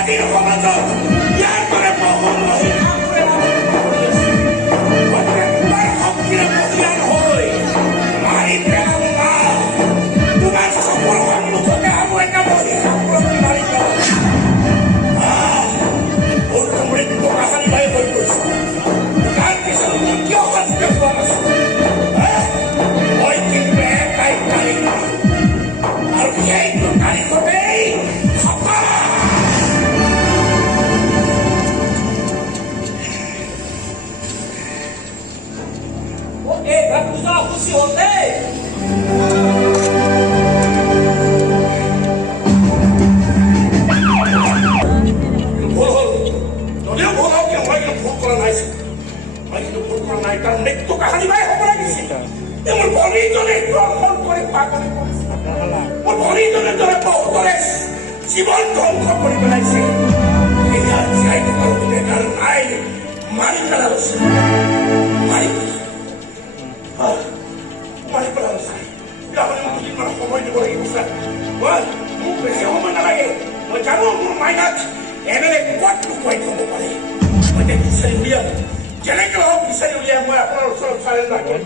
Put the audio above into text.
আজিৰ সমাজত ইয়াৰ দৰে বহু মহিলা শক্তিৰে মহিলা হৈ মাৰি পেলাব তোমাৰ চকুৰ সন্মুখতে আৰু এটা মহিলাক মাৰি মৃত্যু কাহানি বাই হৈ গৈছে তাৰ পিছত মই কিয় শাস্তি পোৱা নাছিল মই কিন্তু এটাই তাৰিখ আৰু সেইটো তাৰিখতেই খুশি হতে মৃত্যু কাহানি বাই হব লাগিছিল মোৰ ভনীজনে দৰ্শন কৰি পাগল কৰিছে মোৰ ভনীজনে দৰে বহুতৰে জীৱন ধ্বংস কৰি পেলাইছে এয়া জীয়াই থকাৰ অধিকাৰ নাই মাৰি পেলাইছে মাৰি পেলাইছে সময় দিব লাগিব ছাৰ মোক বেছি সময় নালাগে মই জানো মোৰ মাইনাক এনে ক'ত লুকুৱাই থব পাৰে মই এতিয়া বিচাৰি উলিয়াম যেনেকৈ হওক বিচাৰি উলিয়াম মই আপোনাৰ ওচৰত চাৰেণ্ডাৰ কৰিম